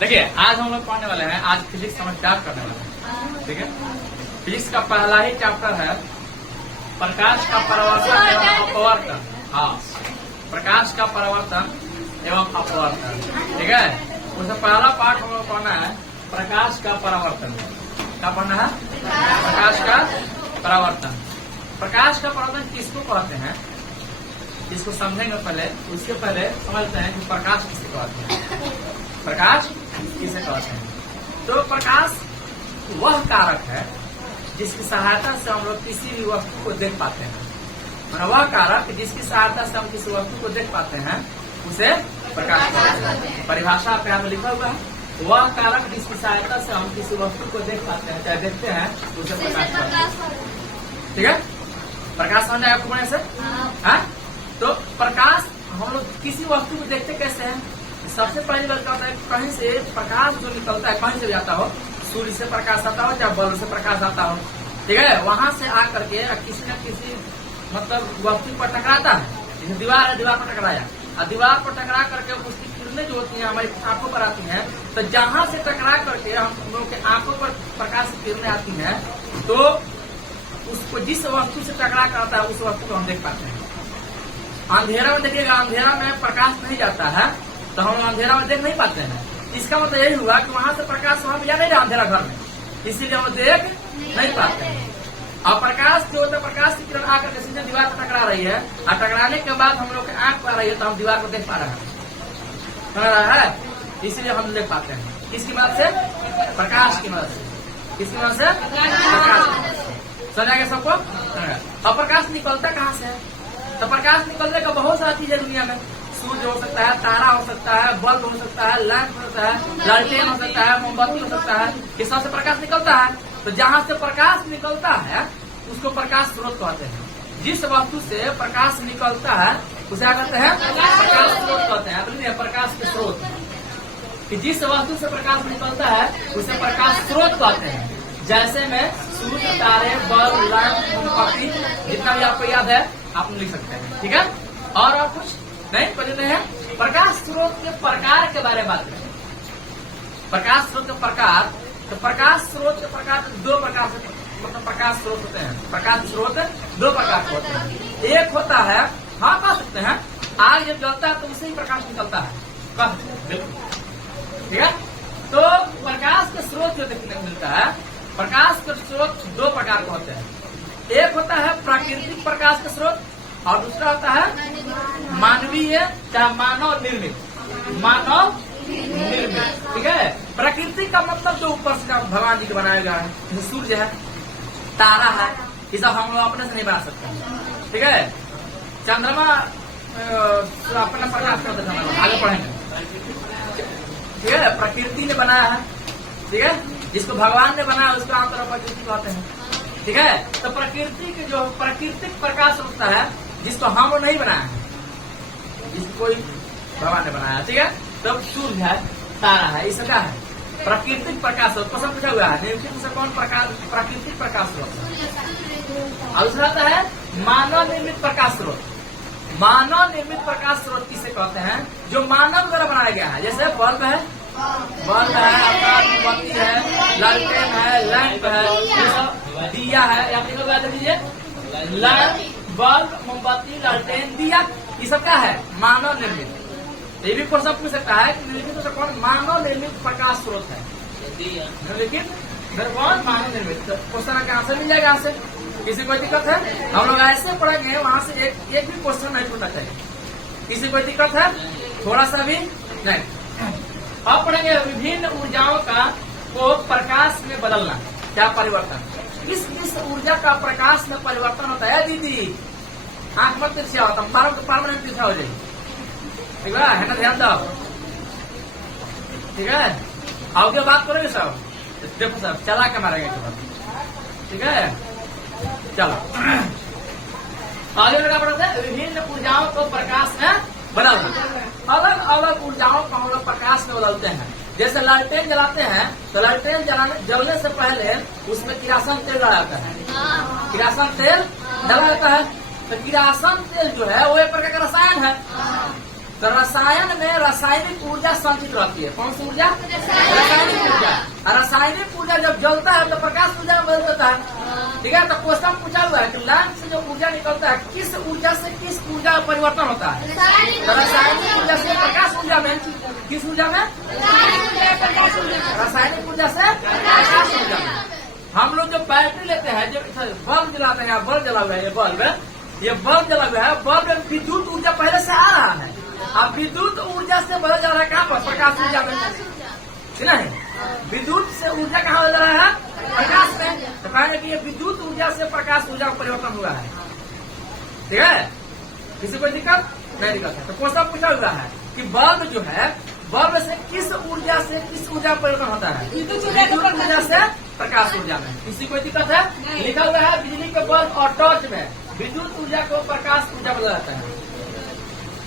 देखिए आज हम लोग पढ़ने वाले हैं, आज फिजिक्स समझदार करने वाले हैं। ठीक है, फिजिक्स का पहला ही चैप्टर है प्रकाश का परावर्तन एवं अपवर्तन। हाँ, प्रकाश का परावर्तन एवं अपवर्तन। ठीक है, उसमें पहला पार्ट हम लोग पढ़ना है प्रकाश का परावर्तन। क्या पढ़ना है? प्रकाश का परावर्तन। प्रकाश का परावर्तन किसको कहते हैं, इसको समझेंगे पहले। उसके पहले समझते हैं कि प्रकाश किसे कहते हैं। प्रकाश किसे कहते हैं? तो प्रकाश वह कारक है जिसकी सहायता से हम लोग किसी भी वस्तु को देख पाते हैं। मतलब वह कारक जिसकी सहायता से हम किसी वस्तु को देख पाते हैं उसे प्रकाश कहते हैं। परिभाषा पे यहाँ लिखा हुआ है, वह कारक जिसकी सहायता से हम किसी वस्तु को देख पाते हैं, चाहे देखते हैं, उसे प्रकाश कहते हैं। ठीक है, प्रकाश समझ आया आपको? से हाँ, तो प्रकाश हम लोग किसी वस्तु को देखते कैसे हैं? सबसे पहली बात क्या होता है, कहीं से प्रकाश जो निकलता है, कहीं से भी आता हो, सूर्य से प्रकाश आता हो या बल्ब से प्रकाश आता हो, ठीक है, वहां से आकर के किसी न किसी मतलब वस्तु पर टकराता है। जैसे दीवार है, दीवार पर टकराया, और दीवार पर टकरा करके उसकी किरणें जो होती हैं हमारी आंखों पर आती हैं, तो जहां से टकरा करके हम लोगों के आंखों पर प्रकाश की किरणें आती हैं, तो उसको जिस वस्तु से टकरा करता है उस वस्तु को हम देख पाते हैं। अंधेरा में देखिएगा, अंधेरा में प्रकाश नहीं जाता है तो हम अंधेरा में देख नहीं पाते हैं। इसका मतलब यही हुआ कि वहां से प्रकाश वहां जा नहीं रहा अंधेरा घर में, इसीलिए हम देख नहीं पाते हैं। और प्रकाश जो होता है, प्रकाश की किरण आकर के सीधे दीवार पर टकरा रही है, और टकराने के बाद हम लोग के आंख पर आ रही है, तो हम दीवार को देख पा रहे हैं, समझ रहा है? इसीलिए हम देख पाते हैं। किसकी मदद से? प्रकाश की मदद से। किसकी मदद से? प्रकाश की मदद से। समझ आएगा सबको? और प्रकाश निकलता कहाँ से है? तो प्रकाश निकलने का बहुत सारा चीज है दुनिया में। सूर्य हो सकता है, तारा हो सकता है, बल्ब हो सकता है, लैंप हो सकता है, लालटेन हो सकता है, मोमबत्ती हो सकता है, ये सबसे प्रकाश निकलता है। तो जहाँ से प्रकाश निकलता है उसको प्रकाश स्रोत कहते हैं। जिस वस्तु से प्रकाश निकलता है उसे क्या कहते हैं? प्रकाश स्रोत कहते हैं। बोलिए प्रकाश के स्रोत, कि जिस वस्तु से प्रकाश निकलता है उसे प्रकाश स्रोत कहते हैं। जैसे में सूर्य, तारे, बल्ब, लैंप, मोमबत्ती, जितना भी आपको याद है आप लिख सकते हैं। ठीक है, और कुछ नहीं पढ़ते हैं। प्रकाश स्रोत के प्रकार के बारे में बात करें। प्रकाश स्रोत के प्रकार, तो प्रकाश स्रोत के प्रकार दो प्रकार से मतलब प्रकाश स्रोत होते हैं। प्रकाश स्रोत दो प्रकार के होते हैं। एक होता है, हाँ कह सकते हैं, आग जब जलता है तो उससे ही प्रकाश निकलता है, कह सकते हैं, बिल्कुल। ठीक है, तो प्रकाश के स्रोत जो देखने को मिलता है, प्रकाश के स्रोत दो प्रकार के होते हैं। एक होता है प्राकृतिक प्रकाश के स्रोत, और दूसरा होता है मानवीय या मानव निर्मित। मानव निर्मित, ठीक है। प्रकृति का मतलब जो ऊपर से भगवान जी के बनाया गया है, जैसे सूर्य है, तारा है, ये सब हम लोग अपने से नहीं बना सकते। ठीक है, चंद्रमा अपना प्रकाश करते हैं, आगे पढ़ेंगे। ठीक है, प्रकृति ने बनाया है, ठीक है, जिसको भगवान ने बनाया उसको आमतौर पर प्रकृति कहते हैं। ठीक है, तो प्रकृति के जो प्राकृतिक प्रकाश होता है जिसको हम लोग नहीं बनाया है, जिसको कोई भगवान ने बनाया, ठीक है, तो सूर्य है, तारा है, ये सब क्या है? प्राकृतिक प्रकाश स्रोत। पसंद पूछा हुआ है निम्नलिखित से कौन प्रकार प्राकृतिक प्रकाश स्रोत? और दूसरा आता है मानव निर्मित प्रकाश स्रोत। मानव निर्मित प्रकाश स्रोत किसे कहते हैं? जो मानव द्वारा बनाया गया है। जैसे बल्ब है, मोमबत्ती है, लालटेन है, लैंप है, ये सब दिया है, या फिर बता दीजिए लैंप, बल्ब, मोमबत्ती, लालटेन, दिया, ये सब क्या है? मानव निर्मित। ये भी क्वेश्चन पूछ सकता है कि निम्नलिखित से कौन मानव निर्मित प्रकाश स्रोत है? निम्नलिखित कौन मानव निर्मित? क्वेश्चन का आंसर मिल जाएगा यहाँ से। किसी कोई दिक्कत है? हम लोग ऐसे पढ़ेंगे, वहाँ से एक भी क्वेश्चन नहीं पूछना चाहिए। किसी कोई दिक्कत है? थोड़ा सा भी नहीं। अब पढ़ेंगे विभिन्न ऊर्जाओं का को प्रकाश में बदलना। क्या परिवर्तन? किस ऊर्जा का प्रकाश में परिवर्तन होता है? दीदी आंख मत तिरछा होता, परमानेंट तिरछा हो जाएगी, ठीक है ना? ध्यान दो, ठीक है। आगे बात करोगे सब, देखो सब चला के मारेंगे, ठीक है। चलो आगे लगा पड़ता है विभिन्न ऊर्जाओं को प्रकाश में बदलना। अलग अलग ऊर्जाओं को हम लोग प्रकाश में बदलते हैं। जैसे लालटेन जलाते हैं तो लालटेन जलने से पहले उसमें किरासन तेल डाला जाता है। किरासन तेल डाला जाता है, तो किरासन तेल जो है वो एक प्रकार का रसायन है, तो रसायन में रासायनिक ऊर्जा संचित रहती है। कौन सी ऊर्जा? रासायनिक ऊर्जा। और रासायनिक ऊर्जा जब जलता है तो प्रकाश ऊर्जा में बदल जाता है। ठीक है, तो क्वेश्चन पूछा हुआ है कि लैंप से जो ऊर्जा निकलता है किस ऊर्जा से किस ऊर्जा में परिवर्तन होता है? तो रासायनिक ऊर्जा से प्रकाश ऊर्जा में। किस ऊर्जा में? रासायनिक ऊर्जा से प्रकाश ऊर्जा में। हम लोग जो बैटरी लेते हैं, जो बल्ब जलाते हैं, बल्ब जला हुआ है, ये बल्ब जला हुआ है, बल्ब में विद्युत ऊर्जा पहले से आ रहा है। अब विद्युत ऊर्जा से बदल जा रहा है कहाँ पर? प्रकाश ऊर्जा में। नहीं, विद्युत से ऊर्जा कहाँ बदल रहा है? प्रकाश में। तो कहेंगे कि ये विद्युत ऊर्जा से प्रकाश ऊर्जा का परिवर्तन हुआ है। ठीक है, किसी को दिक्कत नहीं? दिक्कत है। तो क्वेश्चन पूछा हुआ है कि बल्ब जो है, बल्ब से किस ऊर्जा परिवर्तन होता है? विद्युत ऊर्जा से प्रकाश ऊर्जा में। किसी को दिक्कत है? लिखा हुआ है बिजली के बल्ब और टॉर्च में विद्युत ऊर्जा को प्रकाश ऊर्जा बदल जाता है।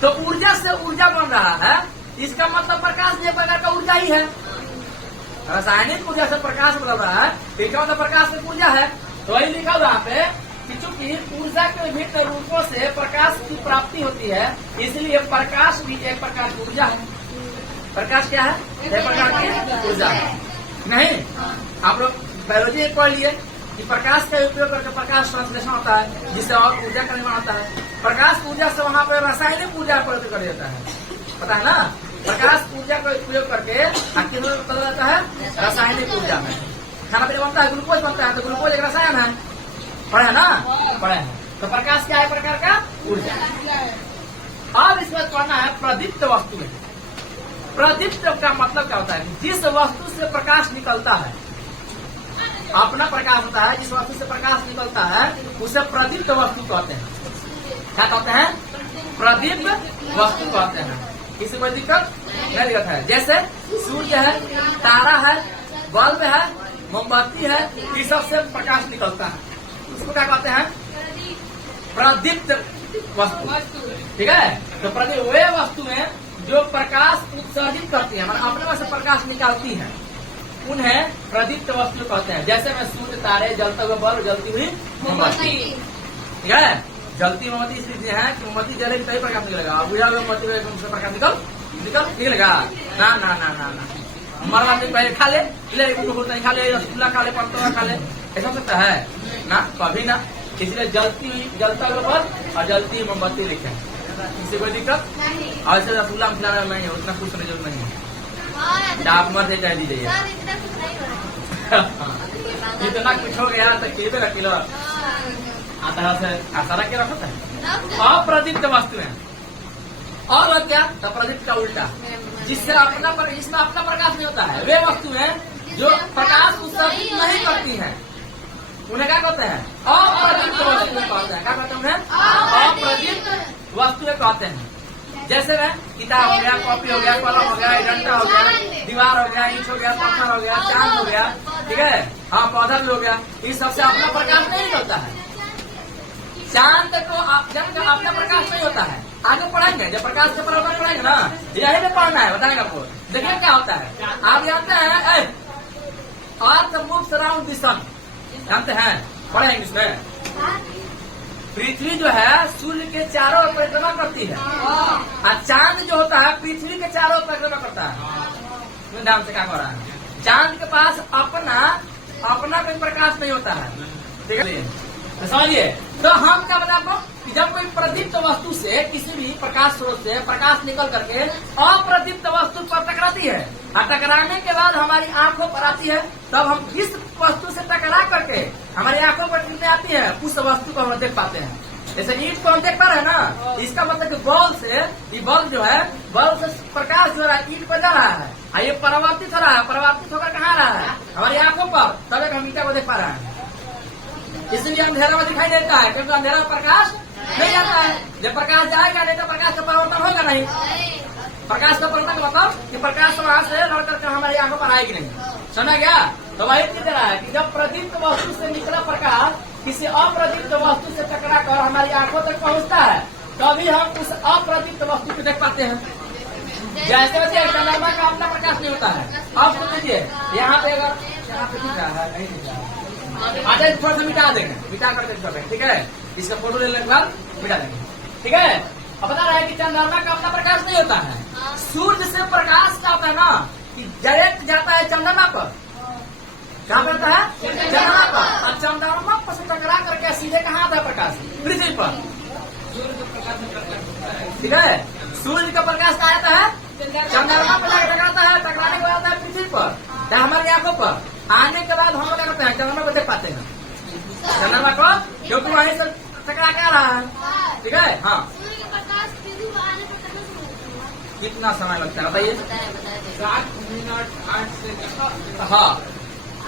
तो ऊर्जा से ऊर्जा बन रहा है, इसका मतलब प्रकाश भी एक प्रकार का ऊर्जा ही है। रासायनिक ऊर्जा से प्रकाश बदल रहा है, इसका मतलब प्रकाश में ऊर्जा है। तो वही लिखा हुआ पे कि चूंकि ऊर्जा के विभिन्न रूपों से प्रकाश की प्राप्ति होती है, इसलिए प्रकाश भी एक प्रकार की ऊर्जा है। प्रकाश क्या है? एक प्रकार की ऊर्जा है। नहीं, आप लोग बायोलॉजी पढ़ लिए कि प्रकाश का उपयोग करके प्रकाश संश्लेषण होता है, जिससे और ऊर्जा का निर्माण होता है। प्रकाश ऊर्जा से वहाँ पर रासायनिक ऊर्जा प्रयोग कर देता है, पता है ना? प्रकाश ऊर्जा का उपयोग करके किस में बदल जाता है? रासायनिक ऊर्जा में। खाना पीना बनता है, ग्लूकोज बनता है, तो ग्लूकोज एक रसायन है। पढ़े है ना? पढ़े हैं। तो प्रकाश क्या है? प्रकार का ऊर्जा। अब इसमें पढ़ना है प्रदीप्त वस्तु में। प्रदीप्त का मतलब क्या होता है? जिस वस्तु से प्रकाश निकलता है, अपना प्रकाश होता है, जिस वस्तु से प्रकाश निकलता है उसे प्रदीप्त वस्तु कहते हैं। क्या कहते हैं? प्रदीप्त वस्तु कहते हैं। किसी को दिक्कत नहीं? दिक्कत है। जैसे सूर्य है, तारा है, बल्ब है, मोमबत्ती है, इस सबसे प्रकाश निकलता है, उसको क्या कहते हैं? प्रदीप्त वस्तु। ठीक है, तो प्रदीप्त वे वस्तुएं जो प्रकाश उत्सर्जित करती है, मतलब अपने में से प्रकाश निकालती है, उन्हें प्रदीप्त वस्तु कहते हैं। जैसे में सूर्य, तारे, जलता हुआ बल्ब, जलती हुई मोमबत्ती। ठीक है, जलती मोमबत्ती इसलिए है कि मोमबत्ती जलेगी तभी प्रकाश निकलेगा। बुझा हुआ मोमबत्ती से प्रकाश निकलेगा ना? ना ना ना ना। मरवा दिन पहले खा ले, नहीं खा ले, रसगुल्ला खा ले, पंतवा खा ले, ऐसा हो सकता है ना? कभी ना। इसलिए जलता हुआ बल्ब और जलती हुई मोमबत्ती लिखे। किसी कोई दिक्कत? और ऐसे रसगुल्ला में खिलाना नहीं है, उतना कुछ करने जरूरत नहीं है। आप मर से चाह दीजिए। इतना कुछ हो गया तो किलो आता से आशा रख के रखता है। अप्रदीप्त वस्तु है। और क्या? तो प्रदीप्त का उल्टा, जिसमें अपना प्रकाश नहीं होता है, वे वस्तुएं जो प्रकाश उत्सर्जित नहीं करती हैं, उन्हें क्या कहते हैं? अप्रदीप्त वस्तुएं कहते हैं। क्या कहते हैं? अप्रदीप्त वस्तुएं कहते हैं। जैसे में किताब हो गया, कॉपी हो गया, कलम हो गया, डंडा हो गया, दीवार हो गया, ईंट हो गया, पत्थर हो गया, चांद हो गया। ठीक है, हाँ, पौधा भी हो गया। इन सबसे अपना प्रकाश नहीं निकलता है। चांद को अपना प्रकाश नहीं होता है। आगे पढ़ाएंगे, जब प्रकाश के परिवर्तन पढ़ाएंगे ना, यही में पढ़ना है, बताएंगे आपको। देखिए क्या होता है, आप जानते हैं अर्थ मूव्स अराउंड द सन, जानते हैं? पढ़े इंग्लिश में। पृथ्वी जो है सूर्य के चारों ओर परिक्रमा करती है, और चांद जो होता है पृथ्वी के चारों ओर परिक्रमा करता है। ध्यान से क्या कर रहा है? चांद के पास अपना कोई प्रकाश नहीं होता है। ठीक है, समझिए। तो हम क्या बता आपको कि जब कोई प्रदीप्त वस्तु से, किसी भी प्रकाश स्रोत से प्रकाश निकल करके अप्रदीप्त वस्तु पर टकराती है, और टकराने के बाद हमारी आंखों पर आती है, तब हम जिस वस्तु से टकरा करके हमारी आंखों पर कितने आती है, उस वस्तु को हम देख पाते हैं। जैसे ईंट को हम देख पा रहे हैं ना, इसका मतलब कि बल्ब से, ये बल्ब जो है, बल्ब से प्रकाश जो है ईंट पर जा रहा है, और ये परावर्तित हो रहा है। परावर्तित होकर कहाँ रहा है? हमारी आंखों पर, तब एक हम ईंटा को देख पा रहे हैं। इसलिए अंधेरा में दिखाई देता है, क्योंकि अंधेरा में प्रकाश नहीं जाता है। जब प्रकाश जाएगा नहीं तो प्रकाश का परिवर्तन होगा नहीं। प्रकाश का परिवर्तन मतलब कि प्रकाश वहां से लड़ करके हमारी आंखों पर आएगी नहीं। समझा गया? तो वही चीज रहा है कि जब प्रदीप्त वस्तु से निकला प्रकाश किसी अप्रदीप्त वस्तु से टकरा कर हमारी आंखों तक पहुंचता है, तभी हम उस अप्रदीप्त वस्तु को देख पाते हैं। जैसे वैसे चंद्रमा का अपना प्रकाश नहीं होता है। अब सुन लीजिए, यहाँ पे अगर यहाँ पे दिख रहा है, नहीं दिख रहा है, आधा थोड़ा सा मिटा देंगे, मिटा करके, ठीक है? इसका फोटो लेने के बाद मिटा देंगे। ठीक है, अब बता रहे हैं कि चंद्रमा का अपना प्रकाश नहीं होता है, सूर्य से प्रकाश क्या होता है ना कि डायरेक्ट जाता है चंद्रमा पर। कहाँ करता है? चंद्रमा पर। और चंद्रमा पर से टकरा करके सीधे कहाँ आता है प्रकाश? पृथ्वी पर। ठीक है, सूर्य का प्रकाश कहाँ आता है? चंद्रमा पर जाकर टकराता है, टकराने के बाद आता है पृथ्वी पर, हमारी आंखों पर। आने के बाद हम लोग क्या करते हैं? चंद्रमा को देख पाते हैं, चंद्रमा को, क्योंकि वहीं से टकरा के आ रहा है। ठीक है, हाँ। कितना समय लगता है बताइए? 7 मिनट 8 सेकंड। हाँ,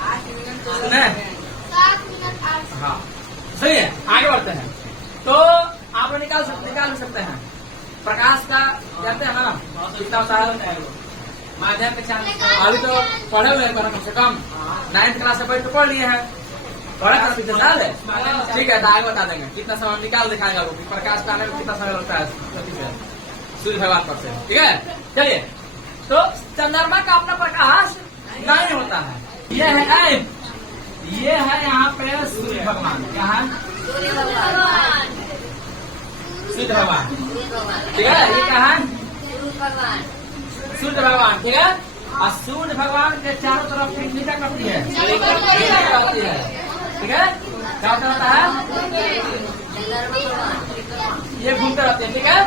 8 मिनट सुने? 7 मिनट 8। हाँ, सही है। आगे बढ़ते हैं तो आप लोग निकाल सकते हैं प्रकाश का, जानते हैं ना कितना होता है? माध्यम के चांस अभी तो पढ़े हुए हैं कम से कम 9th क्लास से बैठ के पढ़ लिए हैं, पढ़ा था पिछले साल है। ठीक है, तो आगे बता देंगे कितना समय निकाल दिखाएगा वो कि प्रकाश पाने में कितना समय लगता है सूर्य भगवान पर से। ठीक है, चलिए। तो चंद्रमा का अपना प्रकाश नहीं होता है। ये है यहाँ पे सूर्य भगवान। क्या है? सूर्य भगवान। ठीक है, ये क्या है? सूर्य भगवान। ठीक है, और सूर्य भगवान के चारों तरफ पृथ्वी क्या करती है? ठीक है, क्या होता है? ये घूमते रहते हैं। ठीक है,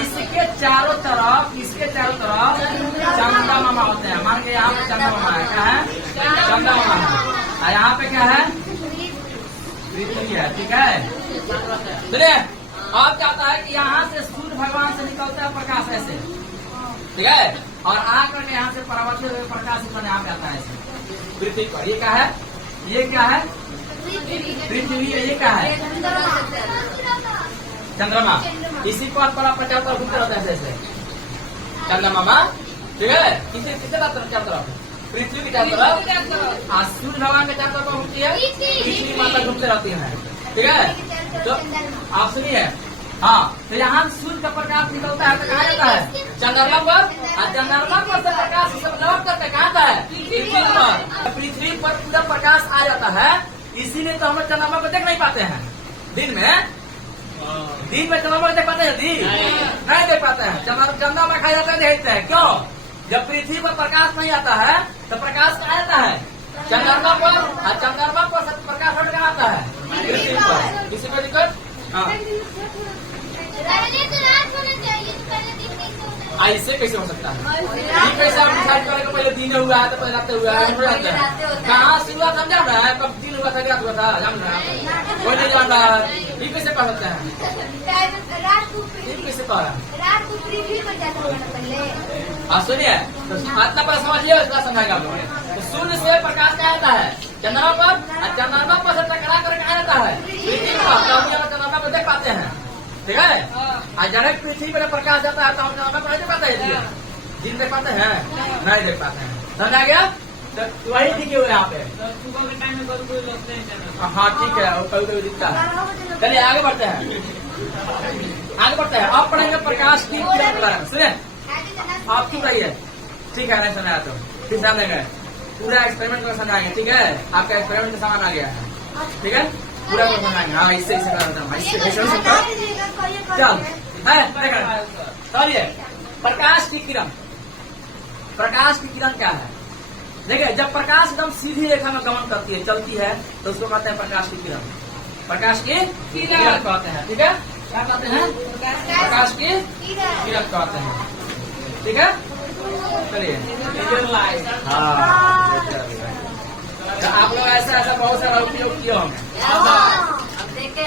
इसके चारों तरफ चंदा मामा होते हैं। मान के यहाँ पे चंदा मामा है। क्या है? चंदा मामा है। और यहाँ पे क्या है? पृथ्वी है। ठीक है, चलिए। अब क्या होता है कि यहाँ से सूर्य भगवान से निकलता है प्रकाश ऐसे। ठीक है, और आकर के यहाँ से परावर्तित हुए प्रकाश यहाँ पे आता है ऐसे पृथ्वी पर। ये क्या है? ये क्या है? पृथ्वी। ये क्या है? चंद्रमा। इसी पथ पर आप प्रचार तरफ घूमते रहते हैं ऐसे चंद्रमा। ठीक है, किसके चार तरफ? पृथ्वी की चार तरफ। आज सूर्य भगवान के चार तरफ घूमती है, पृथ्वी माता घूमते रहती है। ठीक है, तो आप सुनिए। हाँ, तो यहाँ सूर्य का प्रकाश निकलता है तो कहाँ जाता है? चंद्रमा पर। और चंद्रमा पर से प्रकाश सब लौट करके कहाँ आता है? पृथ्वी पर। पृथ्वी पर पूरा प्रकाश आ जाता है, इसीलिए तो हम लोग चंद्रमा को देख नहीं पाते हैं दिन में। चंद्रमा को देख पाते हैं? नहीं देख पाते हैं। चंद्रमा खाया जाता है, देखते हैं। क्यों? जब पृथ्वी पर प्रकाश नहीं आता है तो प्रकाश कहाँ आता है? चंद्रमा पर। और चंद्रमा पर सब प्रकाश हट कहाँ आता है? पृथ्वी पर। किसी को दिक्कत? ऐसे कैसे हो सकता है? ये कैसे आप डिसाइड करेंगे? पहले दिन हुआ है तो पहले रात हुआ है, कहाँ से हुआ था जान रहा है? कब दिन हुआ था, रात हुआ था, जान रहा है? कोई नहीं जान रहा है। ये कैसे कर सकते हैं? कैसे कह रहा है? हाँ, सुनिए, तो इतना पर समझिए, उसका समझाएगा आप लोग। तो सूर्य से प्रकाश क्या आता है? चंद्रमा पर। और चंद्रमा पर से टकरा कर क्या आता है? पृथ्वी पर। चंद्रमा को देख पाते हैं। ठीक है, और डायरेक्ट पृथ्वी पर प्रकाश जाता है तो हम चंद्रमा पर नहीं देख पाते हैं। दिन देख पाते हैं? नहीं देख पाते हैं। समझ आ गया? तो वही दिखे हुए यहाँ पे। हाँ, ठीक है, कभी कभी दिखता है। चलिए आगे बढ़ते हैं। अब पढ़ेंगे प्रकाश की किरण के बारे में। सुनिए, आप क्यों रहिए? ठीक है, नहीं समझ आया तो फिर ध्यान देंगे। पूरा एक्सपेरिमेंट को समझाएंगे। ठीक है, आपका एक्सपेरिमेंट का सामान आ गया है। ठीक है, पूरा को समझाएंगे। हाँ, इससे चलिए, प्रकाश की किरण। प्रकाश की किरण क्या है? देखिए, जब प्रकाश एकदम सीधी रेखा में गमन करती है, चलती है, तो उसको कहते हैं प्रकाश की किरण। प्रकाश की किरण कहते हैं। ठीक है, क्या कहते हैं? प्रकाश की किरण कहते हैं। ठीक है, चलिए। हाँ, आप लोग ऐसा बहुत सारा उपयोग किया होंगे। देखे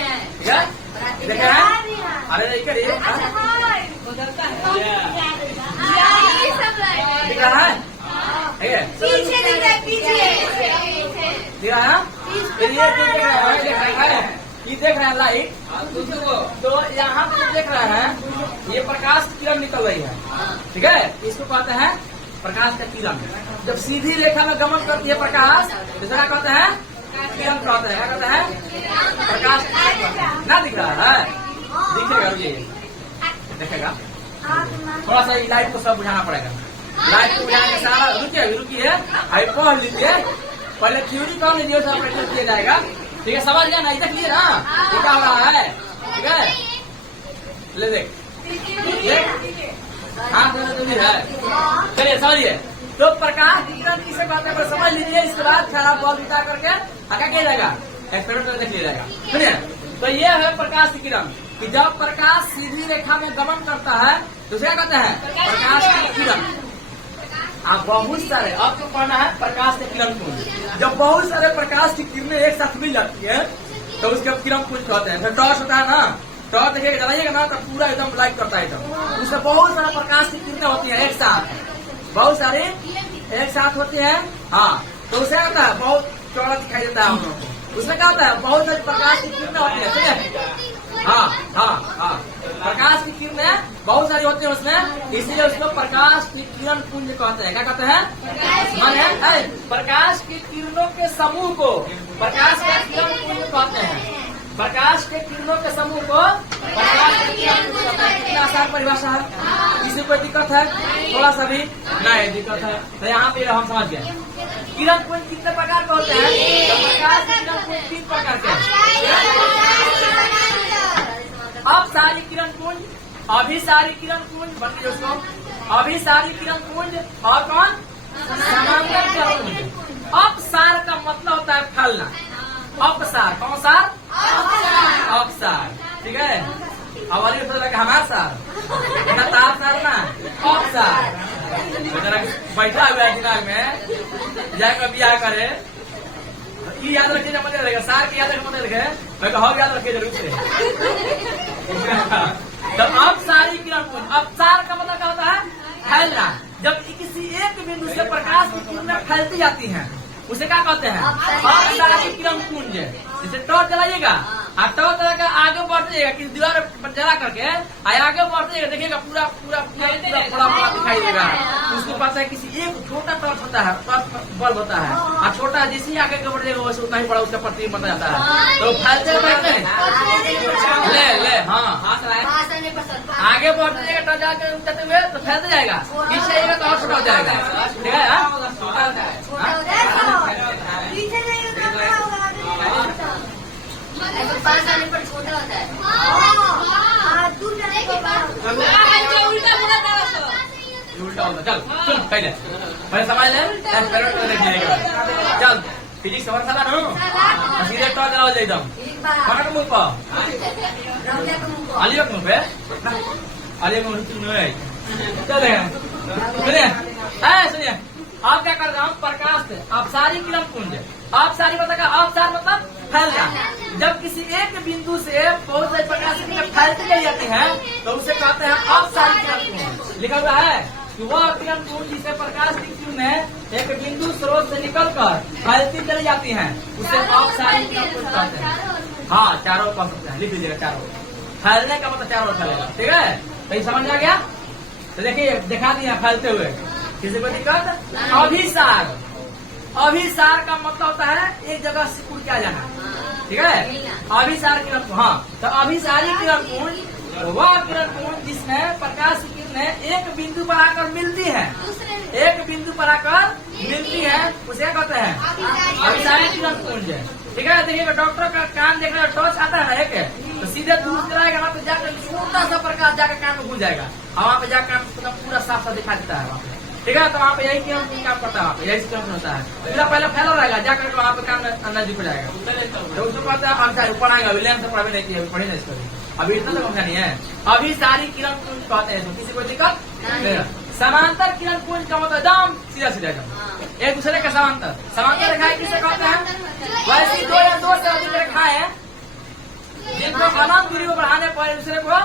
हैं? अरे नहीं करिए। दिख रहा है? ये देख रहे हैं लाइट, तो यहाँ पे देख रहे हैं ये प्रकाश की किरण निकल रही है। ठीक है, इसको कहते हैं प्रकाश का किरण। जब सीधी रेखा में गमन करती है प्रकाश, तो क्या कहते हैं? किरण कहते हैं। क्या कहते हैं? प्रकाश। ना दिख रहा है? दिखेगा, रुकिए, देखेगा। थोड़ा सा लाइट को सब बुझाना पड़ेगा। लाइट को बुझाने के सारा रुकिए अभी पढ़ लीजिए। पहले थ्योरी कौन लीजिए, उसका प्रैक्टिस किया जाएगा। ठीक है, समझ गया ना? देख लिए ना क्या हो रहा है? ठीक है, ले देख हाँ तो भी है। चलिए समझिए, तो प्रकाश विकिरण किसे कहते हैं समझ लीजिए। इसके बाद फिर आप बॉल उतार करके आगे क्या जाएगा एक्सपेरिमेंट में देख लिया जाएगा। सुनिए, तो ये है प्रकाश विकिरण कि जब प्रकाश सीधी रेखा में गमन करता है तो क्या कहते हैं प्रकाश की किरण। आप बहुत सारे आपको पढ़ना है प्रकाश के किरण पुंज। जब बहुत सारे प्रकाश की किरणें एक साथ मिल जाती है तो उसके किरण पुंज कहते हैं। फिर टॉर्च होता है ना, टॉर्च देखिए जलाइएगा ना तो पूरा एकदम लाइट करता है एकदम। उसमें बहुत सारा प्रकाश की किरणें होती है एक साथ, बहुत सारी एक साथ होती है। हाँ, तो उसे क्या होता है बहुत चौड़ा दिखाई देता है हम लोग को। उसमें क्या होता है बहुत सारी प्रकाश की किरणें होती है। हाँ हाँ हाँ, प्रकाश की किरणें बहुत सारी होती है उसमें, इसलिए उसको प्रकाश की किरण पुंज कहते हैं। क्या कहते हैं माने प्रकाश की किरणों के समूह को प्रकाश का किरण पुंज कहते हैं। प्रकाश के किरणों के समूह को प्रकाश के किरण पुंज कहते हैं। कितना आसान परिभाषा है, किसी कोई दिक्कत है थोड़ा सा भी नहीं दिक्कत है तो यहाँ पे हम समझ गए। किरण पुंज कितने प्रकार के होते हैं तो प्रकाश के किरण पुंज 3 प्रकार के हैं। अपसारी किरण पुंज, अभिसारी किरण पुंज, बन उसको अभिसारी किरण पुंज और कौन समांतर किरण पुंज। अपसार का मतलब होता है फैलना। अपसार कौन सार अपसार, ठीक है। अब वाली हमारा सार तार सार ना अपसार बैठा हुआ है दिमाग में जाएगा ब्याह करे ये याद रखिए मत रहेगा सार की याद रखे मत रखे मैं कहो याद रखिए जरूर से। तो अब सारी किरण पुंज, अब सार का मतलब क्या होता है फैलना। जब किसी एक बिंदु से प्रकाश की किरणें फैलती जाती हैं उसे क्या कहते हैं अब सारी किरण पुंज। जैसे टॉर्च जलाइएगा और टॉर्च जला कर आगे बढ़ते जाएगा किसी दीवार पर जला करके आगे बढ़ते जाएगा देखिएगा पूरा पूरा पूरा पूरा बड़ा बड़ा दिखाई देगा। उसको पता है किसी एक छोटा टॉर्च होता है बल्ब होता है और छोटा जैसे ही आगे बढ़ जाएगा वैसे उतना ही बड़ा उसका प्रति बन जाता है। तो फैलते ले ले हाँ आगे बढ़ते जाएगा टॉर्च जाकर उठते हुए तो फैलते जाएगा, पीछे आएगा तो और छोटा हो जाएगा। ठीक है पास आने पर छोटा होता है। उल्टा होता चल चल पहले समझ ले चल फिजिक्स समझ साला ना सीधे टॉर्च जलाओ एकदम कहाँ का मुँह पर आलिया मुँह पे आलिया मुँह चल सुनिए आप क्या कर रहे हैं प्रकाश से अपसारी किरण पुंज। अपसारी मतलब अपसार मतलब फैलना। जब किसी एक बिंदु से बहुत सारे प्रकाश की किरणें फैलती चली जाती हैं तो उसे कहते हैं अपसारी किरण पुंज। लिखा हुआ है कि वह किरण पुंज जिसे प्रकाश की किरणें एक बिंदु स्रोत से निकलकर फैलती चली जाती हैं उसे अपसारी किरण पुंज कहते हैं। हाँ चारों कह सकते हैं, लिख लीजिएगा चारों। फैलने का मतलब चारों फैलेगा, ठीक है। तो ये समझ आ गया। तो देखिए दिखा दिया फैलते हुए किसी को दिक्कत। अभिसार, अभिसार का मतलब होता है एक जगह से उड़ के जाना, ठीक है। अभिसार किरण पुंज, हाँ तो अभिसारी किरण पुंज वह किरण पुंज जिसमें प्रकाश की किरणें एक बिंदु पर आकर मिलती है, एक बिंदु पर आकर मिलती है उसे कहते हैं अभिसारी किरण पुंज, ठीक है। देखिएगा डॉक्टर का कान देखने का टॉर्च आता है ना एक तो सीधे दूर कराएगा ना तो जाकर छोटा सा प्रकाश जाकर कान में घुस जाएगा और वहाँ पे जाकर पूरा साफ साफ दिखा देता है वहाँ पे, ठीक है। तो वहाँ पे यही किरण पुंज काम करता है, वहाँ पे यही किरण पुंज होता है। पूरा पहले फैला रहेगा जाकर वहाँ पे कान में नजदीक हो जाएगा तो उसको कहता है अच्छा ऊपर आएगा लेंस से पढ़े नहीं किया पढ़े नहीं इसको अभी इतना तो नहीं है। अभी सारी किरण पुंज कहते हैं किसी को दिक्कत। समांतर किरण पुंज का मतलब एकदम सीधा सीधा एकदम एक दूसरे का समांतर। समांतर रेखाएं किसे कहते हैं वैसी दो या दो से अधिक रेखाएं जिनको अनंत दूरी को बढ़ाने पर एक दूसरे को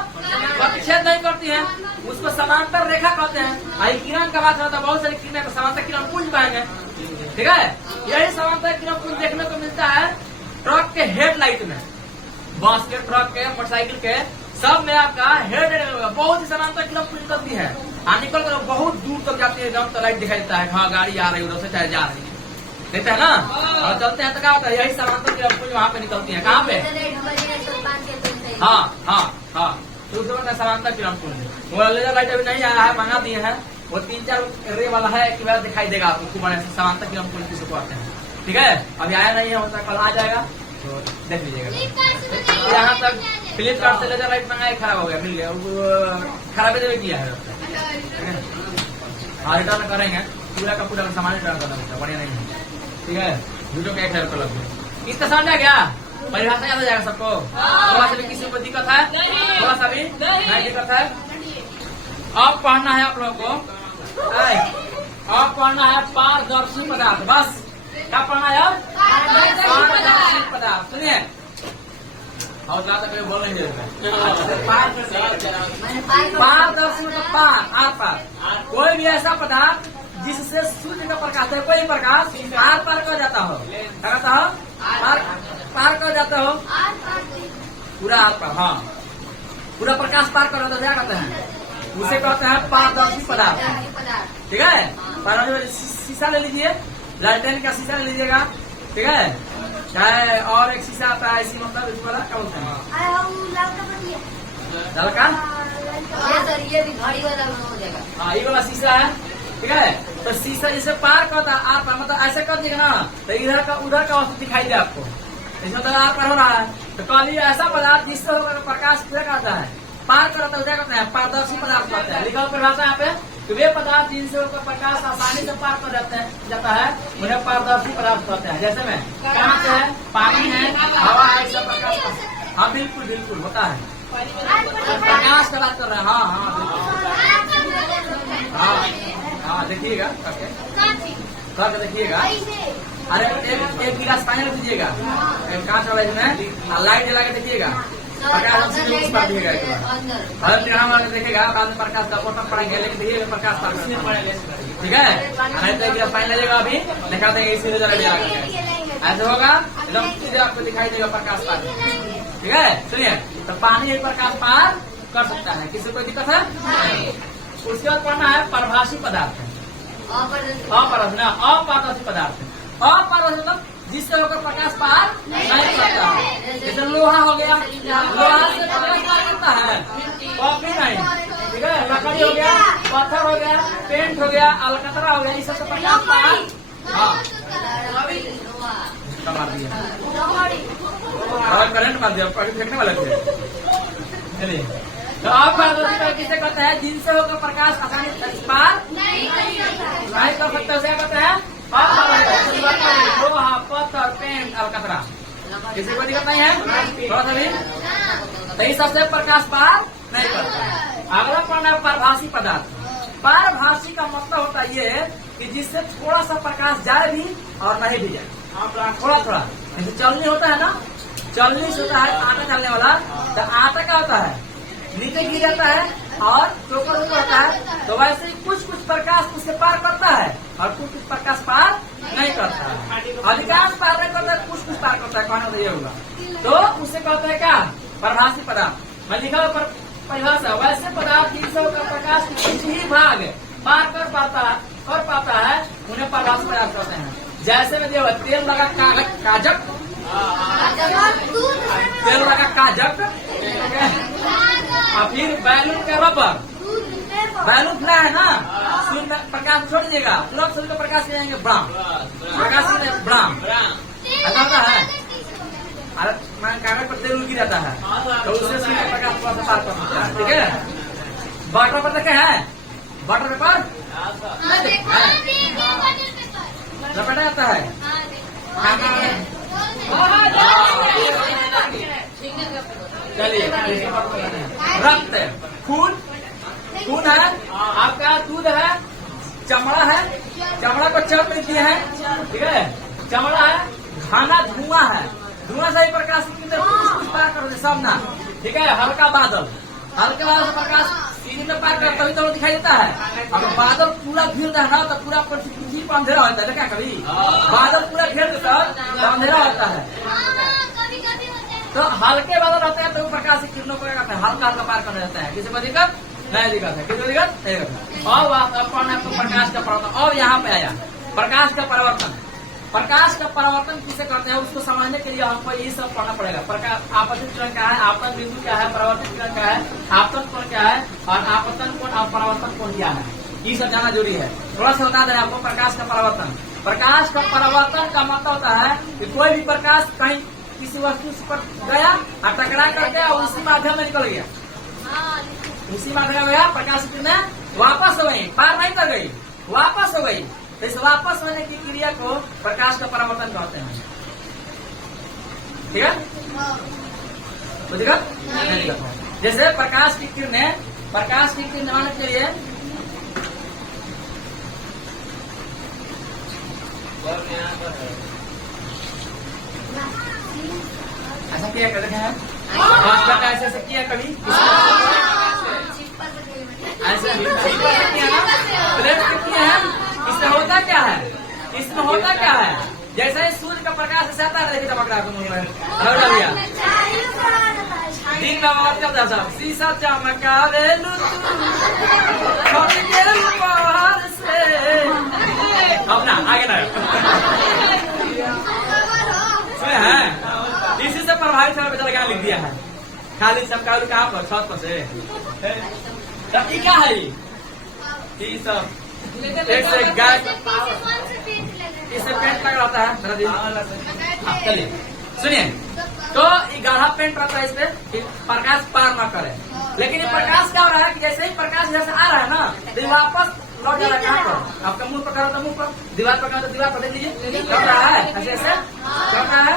प्रतिच्छेद नहीं करती हैं उसको समांतर रेखा कहते हैं। आई किरण का बात होता है बहुत सारी किरणें को समांतर किरण पुंज पाएंगे, ठीक है। यही समांतर किरण पुंज देखने को मिलता है ट्रक के हेडलाइट में, बस के ट्रक के मोटरसाइकिल के सब में आपका हेड बहुत ही समांतर किरण पुंज निकलती है और निकल कर बहुत दूर तक जाती है एकदम तो लाइट दिखाई देता है हाँ गाड़ी आ रही है उधर से चाहे जा रही है देखते हैं ना और चलते हैं तो क्या होता है यही समांतर किरण पुंज वहाँ पे निकलती है। कहाँ पे हाँ हाँ हाँ तो उसमें समांतर किरण पुंज। वो लेजर लाइट अभी नहीं आया है मंगा दिए हैं वो 3-4 रे वाला है कि बार दिखाई देगा आपको बड़े से समांतर किरण पुंज किसको कहते हैं, ठीक है। अभी आया नहीं है होता कल आ जाएगा तो देख लीजिएगा। यहाँ तक फ्लिपकार्ट से लेजर लाइट मंगाया, खराब हो गया, मिल गया, खराब है किया है। हाँ रिटर्न करेंगे, पूरा का पूरा सामान रिटर्न करना पड़ता है, बढ़िया नहीं है, ठीक है। वीडियो का 1000 रुपये लग इतना समझा क्या? परिभाषा याद आ जाएगा सबको? थोड़ा सा भी किसी को दिक्कत है? थोड़ा सा भी नहीं दिक्कत है? अब पढ़ना है आप लोगों को, अब पढ़ना है पारदर्शी पदार्थ। बस क्या पढ़ना है? पारदर्शी पदार्थ। सुनिए और ज्यादा कोई बोल नहीं देता। पारदर्शी मतलब आर पार, कोई भी ऐसा पदार्थ जिससे सूर्य का प्रकाश है, कोई प्रकाश आर पार कर जाता हो, क्या कहता हो? पार कर जाता हो, पूरा आर पार, हाँ पूरा प्रकाश पार कर जाता है, क्या कहते हैं? उसे कहते हैं पारदर्शी पदार्थ, ठीक है। पारदर्शी शीशा ले लीजिए, लालटेन का शीशा ले लीजिएगा, ठीक है। चाहे और एक शीशा आता है इसी मतलब इस वाला क्या बोलते हैं? लाल का ये भी घड़ी वाला हो जाएगा। हाँ ये वाला शीशा है, ठीक है। तो शीशा जैसे पार करता है आप मतलब ऐसे कर देगा ना, तो इधर का उधर का वस्तु दिखाई दे आपको, इसमें तो आप पर हो रहा है। तो कभी ऐसा पदार्थ जिससे प्रकाश पूरा करता है, पार करता है, क्या कहते हैं? पारदर्शी पदार्थ कहते हैं। लिखा परिभाषा यहाँ पे, तो वे पदार्थ जिनसे होकर प्रकाश आसानी से पार कर जाता है उन्हें पारदर्शी पदार्थ कहते हैं। जैसे में कांच है, पानी है, हवा है, सब प्रकाश। हाँ बिल्कुल बिल्कुल होता है, प्रकाश का बात कर रहे हैं। हाँ हाँ हाँ देखिएगा करके देखिएगा। अरे एक गिलास पानी रख दीजिएगा कांच वाला इसमें, लाइट जला के देखिएगा, प्रकाश दिखेगा। हर ग्राम देखेगा, बाद में प्रकाश का फोटो पड़ेंगे, लेकिन देखिए प्रकाश पार, ठीक है। नहीं तो एक गिलास पानी लगेगा, अभी दिखा देंगे इसी नजर ऐसे होगा, एकदम सीधे आपको दिखाई देगा प्रकाश पार, ठीक है। सुनिए, तो पानी एक प्रकाश पार कर सकता है, किसी को दिक्कत है? उसके बाद पढ़ना है परिभाषी पदार्थ, अपारदर्शी पदार्थ। अपारदर्शी मतलब जिससे होकर प्रकाश पार नहीं करता है। जैसे लोहा हो गया, लोहा से प्रकाश पार करता है, कॉफी नहीं, ठीक है। लकड़ी हो गया, पत्थर हो गया, पेंट हो गया, अलकतरा हो गया, इस सबसे प्रकाश पार, हाँ मार दिया, करंट मार दिया, फेंकने वाले थे। चलिए, तो अपारदर्शी किसे कहते हैं? जिनसे होकर प्रकाश आसानी से पार नहीं कर सकता, उसे कहते हैं लोहा, पत्थर, पेंट, अलकतरा, किसी को दिक्कत नहीं है? थोड़ा सा भी सही सबसे प्रकाश पार नहीं करता। अगला पढ़ना है पारभासी पदार्थ। पारभासी का मतलब होता है ये कि जिससे थोड़ा सा प्रकाश जाए भी और नहीं भी जाए, थोड़ा थोड़ा। जैसे चलनी होता है ना, चलनी से होता है आटा डालने वाला, तो आटा क्या होता है? नीचे गिर जाता है और चोकर ऊपर होता है, तो वैसे ही कुछ कुछ प्रकाश उससे पार करता है और कुछ कुछ प्रकाश पार नहीं करता है। अधिकांश पार नहीं करता है, कुछ कुछ पार करता है, कहना तो ये होगा। तो उसे कहते हैं क्या? पारभासी पदार्थ। मैं लिखा हुआ परिभाषा, वैसे पदार्थ जिनसे होकर प्रकाश की कुछ ही भाग पार कर पाता है उन्हें पारभासी पदार्थ कहते हैं। जैसे में जो तेल लगा काजक, तेल लगा काजक, और फिर बैलून का रबर, बैलून खुला है ना, सूर्य प्रकाश छोड़ दीजिएगा, तुरंत सूर्य का प्रकाश ले जाएंगे, ब्राह्म प्रकाश, ब्राह्म ऐसा होता है। अरे कागज पर तेल गिर जाता है, तो उससे सूर्य का प्रकाश थोड़ा सा पार कर सकता है, ठीक है। बटर पेपर देखे हैं? बटर पेपर लपेटा जाता है, चलिए। रक्त, खून, खून है आपका, दूध है, चमड़ा है, चमड़ा को चर्म मिलती है, ठीक है। चमड़ा है, घना धुआं है, धुआं से ही प्रकाश पार कर सब ना, ठीक है। हल्का बादल, हल्का बादल प्रकाश सीधी में पार कर तभी तो दिखाई देता है। अगर बादल पूरा घेरता है ना, तो पूरा पृथ्वी पर अंधेरा होता है, क्या कभी बादल पूरा घेर देता है तो अंधेरा होता है। तो हल्के बादल रहते हैं तो प्रकाश की किरणों को हल्का हल्का पार करना जाता है, किसी को दिक्कत नहीं, दिक्कत है, किसी को दिक्कत नहीं होता। और आपको प्रकाश का परिवर्तन, और यहाँ पे आया प्रकाश का परिवर्तन। प्रकाश का परिवर्तन किसे करते हैं उसको समझने के लिए हमको ये सब पढ़ना पड़ेगा। प्रकाश आपतित किरण क्या है, आपतन बिंदु क्या है, परावर्तित किरण क्या है, आपतन कोण क्या है, और आपतन कोण और परावर्तन कोण क्या है, ये सब जाना जरूरी है। थोड़ा सा बता दें आपको प्रकाश का परिवर्तन। प्रकाश का परिवर्तन का मतलब होता है कि कोई भी प्रकाश कहीं किसी वस्तु पर गया और टकरा करके उसी माध्यम में निकल गया, उसी माध्यम में गया, प्रकाश की किरणें वापस हो गई, पार नहीं कर गई, वापस हो गई। तो इस वापस होने की क्रिया को प्रकाश का परावर्तन कहते हैं। ठीक है, तो दिक्कत नहीं दिक्कत। जैसे प्रकाश की किरणें आने के लिए ऐसा किया कर रखे हैं, ऐसे ऐसे किया कभी ऐसे किया है। इसमें होता क्या है, इसमें होता क्या है, जैसे ही सूर्य का प्रकाश से आता है, देखिए चमक रहा है भैया, दिन में शीशा चमका से। अब ना आगे ना सुने हैं, इसी से प्रभावित होकर बेचारा गाना लिख दिया है, खाली चमका कहाँ पर, छत पर से। तब ये क्या है, ये सब एक से गाय इससे पेंट लगा होता है। चलिए सुनिए, तो ये गाढ़ा पेंट रहता है, इस पे प्रकाश पार न करे। लेकिन ये प्रकाश क्या हो रहा है कि जैसे ही प्रकाश इधर से आ रहा है ना, तो वापस लौट जा रहा है कहाँ पर, आपका मुंह पर करो तो मुंह पर, दीवार पर करो तो दीवार पर, देख लीजिए लौट रहा है, ऐसे ऐसे लौट रहा है।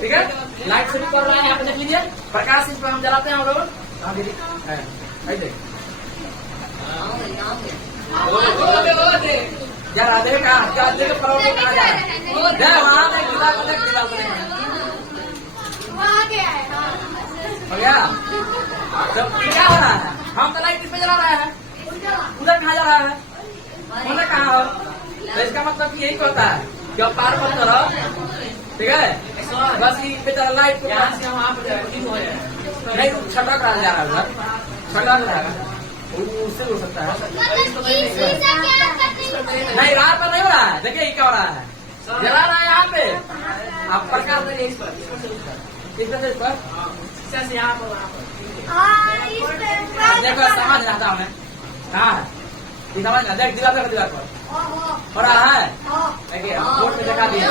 ठीक है, लाइट से भी कर रहा है, यहाँ पे देख लीजिए प्रकाश इस पर हम जलाते हैं हम लोग, जरा देखा कहा जा रहा है, वहाँ देख दीवार को देख, दीवार को देख हो गया। तो क्या हो रहा है, हम तो लाइट किस पे जला रहे हैं, उधर कहाँ जा रहा है, उधर कहाँ हो। तो इसका मतलब यही होता है कि अब पार मत करो। ठीक है, बस बेचारा लाइट को नहीं छटक रहा जा रहा है, उधर छटक रहा है, उससे हो सकता है। नहीं रात पर नहीं हो रहा है, देखिए ये क्या हो रहा है, जला रहा है यहाँ पे, आप प्रकाश देंगे इस पर, इस पर यहाँ पर, देखो समझ रहा हूँ मैं, कहाँ है समझ ना, देख दीवार पर, दीवार पर हो रहा है, देखिए बोर्ड में दिखा दिया।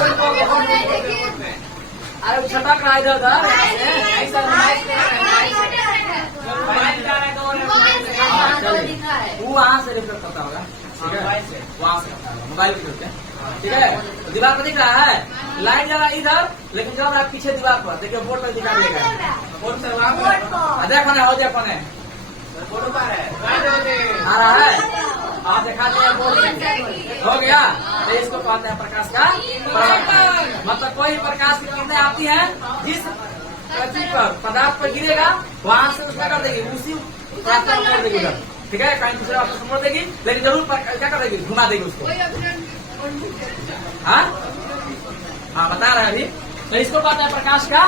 अरे छटक रहा है इधर उधर, वो वहाँ से रिफ्लेक्ट करता होगा। ठीक है, वहाँ से मोबाइल की होते हैं। ठीक है, दीवार पर दिख रहा है, लाइट जला इधर, लेकिन जब आप पीछे दीवार पर देखिए, बोर्ड पर दिखा देगा, बोर्ड से वहाँ देखो ना, हो देखो ना, आ रहा है, आप दिखा दिया, हो गया। तो इसको कहते हैं प्रकाश का परावर्तन। मतलब कोई प्रकाश की किरणें आती है, जिस पर पदार्थ पर गिरेगा वहाँ से उसका कर देगी, उसी रास्ते में मोड़ देगी उधर। ठीक है, कहीं दूसरे रास्ते से मोड़ देगी, लेकिन जरूर क्या कर देगी, घुमा देगी उसको। हाँ बता रहे हैं अभी। तो इसको कहते हैं प्रकाश का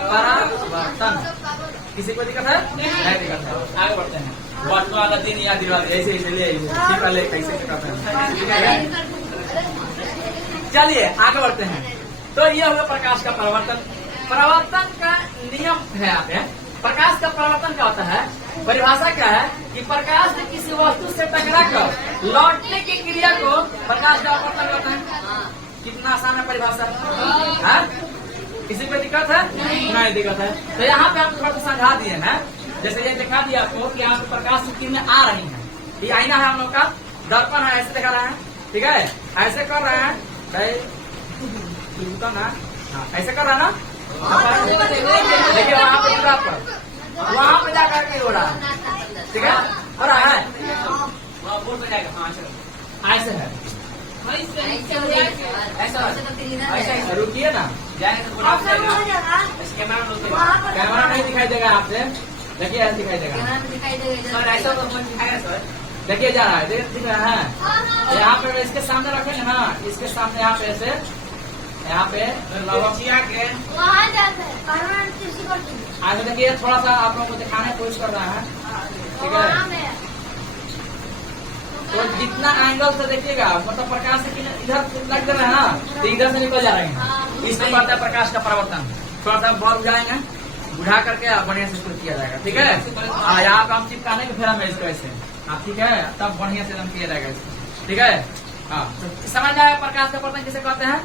परावर्तन। किसी को दिक्कत है, नहीं दिक्कत है, आगे बढ़ते हैं। वर्ष वाला दिन या दिवाली ऐसे ऐसे ले कैसे करते हैं। चलिए आगे बढ़ते हैं। तो ये हुआ प्रकाश का परावर्तन। परावर्तन का नियम है आप है। प्रकाश का परावर्तन क्या होता है, परिभाषा क्या है कि प्रकाश किसी वस्तु से टकरा कर लौटने की क्रिया को प्रकाश का परावर्तन कहते हैं। कितना आसान है परिभाषा, है? किसी पे दिक्कत है, नहीं दिक्कत है। तो यहाँ पे आप थोड़ा सा समझा दिए हैं, जैसे ये दिखा दिया आपको कि यहाँ पे प्रकाश की किरणें आ रही हैं। ये आईना है हम लोग का, दर्पण है, ऐसे दिखा रहा है। ठीक है, ऐसे कर रहे हैं ना, ऐसे कर रहा है ना, देखिए वहाँ पे दीवार पर, वहाँ पे जाकर के हो रहा है। ठीक है, हो रहा है, ऐसे है, ऐसा रुकिए ना, कैमरा नहीं दिखाई देगा आपसे, देखिए ऐसे दिखाई देगा, ऐसा तो दिखाएगा सर, देखिए जा रहा है, दिख रहा है। यहाँ पे इसके सामने रखेंगे ना, इसके सामने यहाँ पे ऐसे, यहाँ पे आगे देखिए, थोड़ा सा आप लोगों को दिखाने की कोशिश कर रहा है। ठीक है, तो जितना एंगल से देखिएगा, मतलब प्रकाश से इधर लग जा रहा है ना, तो इधर से निकल जा रहे हैं। इसमें पड़ता है प्रकाश का परावर्तन। थोड़ा सा बल्ब उठाएंगे, उठा करके बढ़िया से इसको किया जाएगा। ठीक है, यहाँ पे हम चिपकाने के फेरा में इसको ऐसे, ठीक है, तब बढ़िया से एकदम किया जाएगा इसको। ठीक है, हाँ, तो समझ आया प्रकाश का परावर्तन किसे कहते हैं।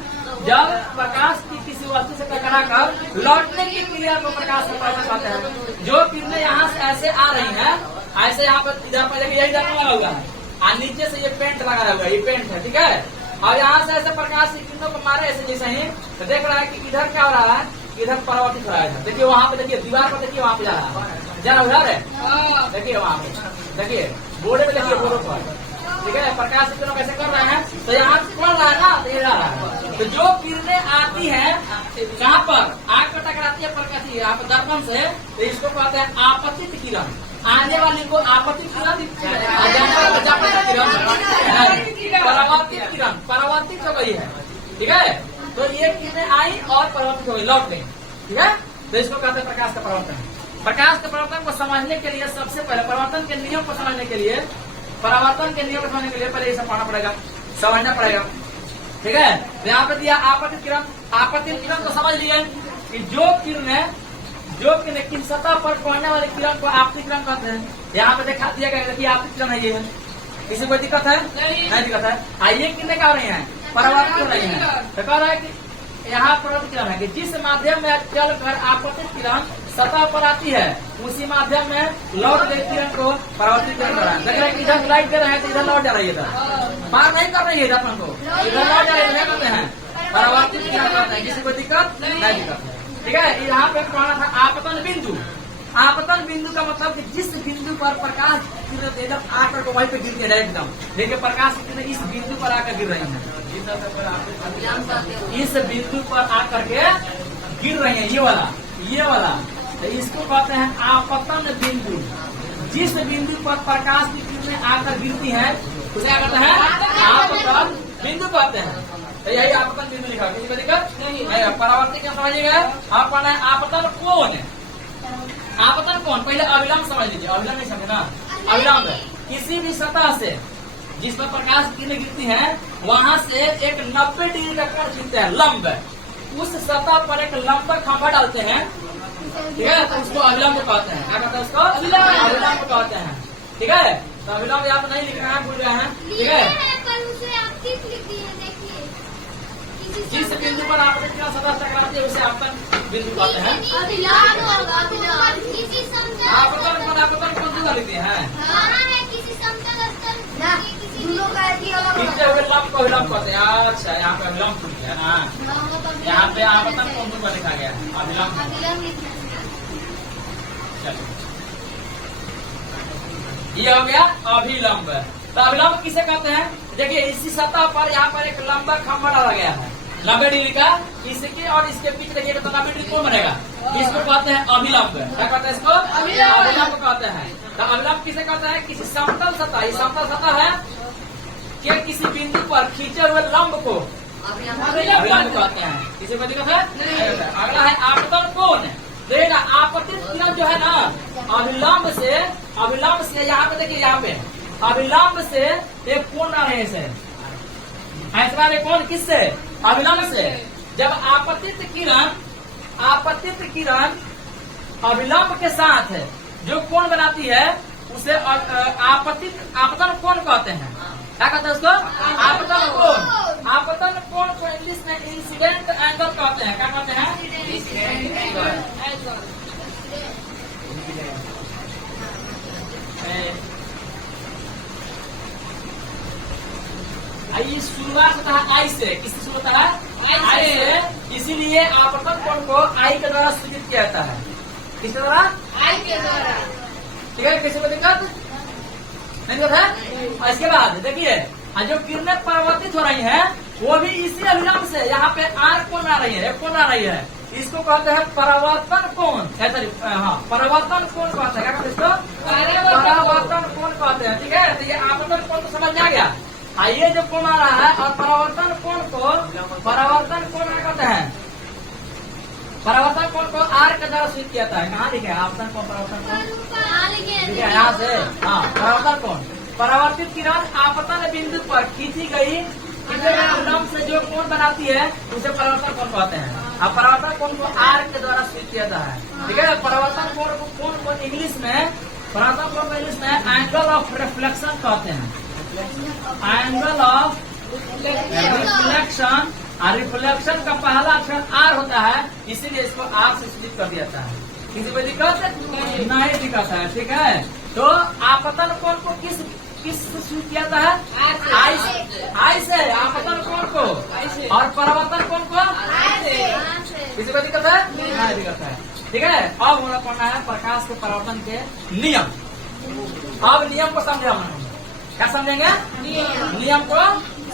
जब प्रकाश की किसी वस्तु से टकरा कर लौटने की क्रिया को प्रकाश का परावर्तन कहते हैं। जो किरणें यहाँ से ऐसे आ रही हैं, ऐसे यहाँ पर इधर पर यही लगा हुआ है और नीचे से ये पेंट लगा हुआ है, ये पेंट है, ठीक है। और यहाँ से ऐसे प्रकाश की किरणों को मारे ऐसे जैसे ही, तो देख रहा है कि इधर क्या हो रहा है, इधर परावर्तित हो रहा है। देखिए वहाँ पे, देखिए दीवार पर, देखिए वहाँ पे जा रहा है, जरा उधर है, देखिए वहाँ पे, देखिए बोर्ड पे, देखिए बोर्ड पर, ठीक है। प्रकाश की किरणों कैसे कर रहे हैं, तो यहाँ पड़ रहा है ना, तो ये रहा है। तो जो किरणें आती है कहाँ पर, आग पर टकराती है प्रकाश यहाँ पर दर्पण से, तो इसको कहते हैं आपतित किरण। आने वाली को आपतित किरण, परावर्तित किरण, परावर्तित हो गई है, ठीक है। तो ये किरणें आई और परावर्तित हो गई, लौट गई, ठीक है। तो इसको कहते हैं प्रकाश का परावर्तन। प्रकाश के परावर्तन को समझने के लिए सबसे पहले परावर्तन के नियम को समझने के लिए, परावर्तन के नियम को समझने के लिए पहले ये सब पढ़ना पड़ेगा, समझना पड़ेगा, ठीक है। तो यहाँ पे दिया आपतित किरण। आपतित किरण को समझ लिए कि जो किरणें किन सतह पर पड़ने वाली किरण को आपतित किरण कहते हैं। यहाँ पे दिखा दिया गया कि आपतित किरण है, ये है, किसी कोई दिक्कत है? नहीं दिक्कत है। आइए किरणें क्या हो रही है, परावर्तित हो रही है। तो कह रहा है कि यहाँ परावर्तित किरण है कि जिस माध्यम में चल कर आपतित किरण सतह पर आती है, उसी माध्यम में लौट गई किरण को परावर्तित किरण कर रहा है। देख रहे हैं इधर लाइट दे रहे हैं तो इधर लौट जा रही है, इधर मार नहीं कर रही है दर्पण को, इधर लौट जा रही है, कहते हैं परावर्तित किरण कहते हैं। किसी को दिक्कत नहीं दिक्कत है, ठीक है। यहाँ पे कहना था आपतन बिंदु। आपतन बिंदु का मतलब कि जिस बिंदु पर प्रकाश किरण एकदम आकर को वहीं पे गिरती है एकदम, देखिए प्रकाश की किरण इस बिंदु पर आकर गिर रही है, इस बिंदु पर आकर के गिर रही है, ये वाला, तो इसको कहते हैं आपतन बिंदु। जिस बिंदु पर प्रकाश की किरणें आकर गिरती है उसे क्या कहते हैं, आपतन बिंदु कहते हैं। तो यही आपतन बिंदु लिखा, किसी को दिक्कत नहीं। परावर्तित क्या समझिएगा, आप पढ़ना है आपतन कोण। आपतन कोण पहले अविलंब समझ लीजिए, अविलंब नहीं समझे ना, अविलंब किसी भी सतह से जिस पर प्रकाश की किरणें गिरती हैं वहां से एक 90 डिग्री का कोण खींचते हैं, लंब। उस सतह पर एक लंब खंभा डालते हैं, ठीक है, तो उसको अविलंब कहते हैं। क्या कहते हैं उसको, अविलंब कहते हैं, ठीक है। तो अविलंब आप नहीं लिख रहे हैं, भूल रहे हैं, ठीक है। जिस बिंदु पर आपतित किरण सतह टकराती है उसे आपतन बिंदु कहते हैं। आपतन कौन सा लिखते हैं, खींचे हुए लंब को अविलंब कहते हैं। अच्छा, यहाँ पे अविलंब टूट गया ना, यहाँ पे आपतन कौन सा लिखा गया, अविलंब। ये हो गया अभिलंब। तो अभिलंब किसे कहते हैं, देखिए इसी सतह पर यहाँ पर एक लंबा खंभा डाला गया है 90 डिग्री का, इसके और इसके बीच देखिएगा तो 90 डिग्री कौन बनेगा, इसको कहते हैं अभिलंब। क्या कहते हैं इसको, अभिलंब कहते हैं। तो अभिलंब किसे कहते हैं, किसी समतल सतह, ये समतल सतह है कि किसी बिंदु पर खींचे हुए लंब को अभिलंब कहते हैं। किसी को दिक्कत है। अगला है आपतन कोण। देखिएगा आपतित किरण जो है ना, अभिलंब से यहाँ पे देखिए, यहाँ पे अभिलंब से एक कोण आ रहे हैं, ऐसा कोण किससे, अभिलंब से। जब आपतित किरण अभिलंब के साथ जो कोण बनाती है उसे आपतन कोण कहते हैं। क्या कहते हैं उसको, आपतन कोण। आपतन कोण को इंग्लिश में इंसिडेंट एंगल कहते हैं। क्या कहते हैं, ये शुरुआत होता है आई से, किससे शुरू होता है, आई से। इसीलिए आपतन कोण को आई के द्वारा सूचित किया जाता है, किसके द्वारा, आई के द्वारा, ठीक है। किसी को दिक्कत नहीं होता है। और इसके बाद देखिए जो किरणें परावर्तित हो रही हैं वो भी इसी अभिलंब से, यहाँ पे आर कोण आ रही है, एक कोण आ रही है, इसको कहते हैं परावर्तन कोण। हाँ, परावर्तन कोण कहते हैं। क्या कहते हैं इसको, परावर्तन कोण कहते हैं, ठीक है। तो ये आपतन कोण तो समझ में आ गया। ये जो कोण आ रहा है और परावर्तन कोण को क्या कहते हैं, परावर्तन कोण को आर के द्वारा सूचित किया जाता है। कहाँ लिखे हैं आपतन कोण, परावर्तन कोण, यहाँ से। हाँ, परावर्तन कोण, परावर्तित किरण आपतन बिंदु पर खींची गई अभिलंब से जो कोण बनाती है उसे परावर्तन कोण कहते हैं। अब परावर्तन कोण को आर के द्वारा सूचित किया जाता है, ठीक है। परावर्तन कोण को इंग्लिश में, परावर्तन कोण को इंग्लिश में एंगल ऑफ रिफ्लेक्शन कहते हैं। एंगल ऑफ रिफ्लेक्शन और रिफ्लेक्शन का पहला अक्षर आर होता है, इसीलिए इसको आर से स्प्लिट कर दिया जाता है। किसी को दिक्कत नहीं दिक्कत है, ठीक है। तो आपतन कोण को किस स्प्लिट किया जाता है? आई से आपतन कोण को, और परावर्तन कोण को किसी को दिक्कत है? नहीं दिक्कत है, ठीक है। अब हम लोग पढ़ना है प्रकाश के परावर्तन के नियम। अब नियम को समझे हम लोग, क्या समझेंगे? नियम को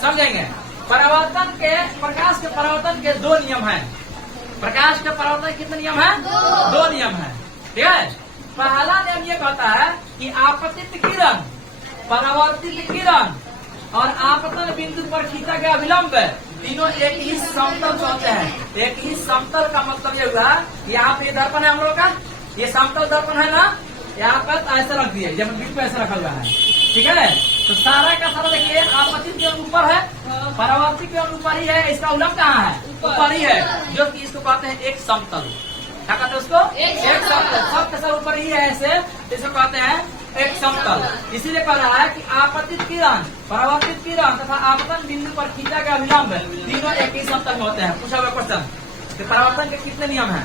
समझेंगे। परावर्तन के, प्रकाश के परावर्तन के दो नियम हैं। प्रकाश के परावर्तन के कितने नियम हैं? दो नियम हैं, ठीक है। पहला नियम ये कहता है कि आपतित किरण, परावर्तित किरण और आपतन बिंदु पर खींचा गया विलंब तीनों एक ही समतल को होते हैं। एक ही समतल का मतलब ये हुआ, यहाँ पे दर्पण है हम लोग का, ये समतल दर्पण है ना, यहाँ पर ऐसे रख दिए, जब बीच में ऐसा रखा हुआ है, ठीक है। तो सारा का सारा देखिए, आपतित किरण ऊपर है, परावर्तित किरण ऊपर ही है, इसका उलट कहाँ है? ऊपर ही है, जो कि इसको कहते हैं एक समतल। क्या कहते हैं उसको? एक समतल। सब कैसा ऊपर ही है ऐसे, इसको कहते हैं एक समतल। इसीलिए कह रहा है कि आपतित किरण, परावर्तित किरण तथा आपतन बिंदु पर खींचा गया विलंब तीनों एक ही समतल में होते हैं। पूछा हुआ क्वेश्चन, परावर्तन के कितने नियम हैं?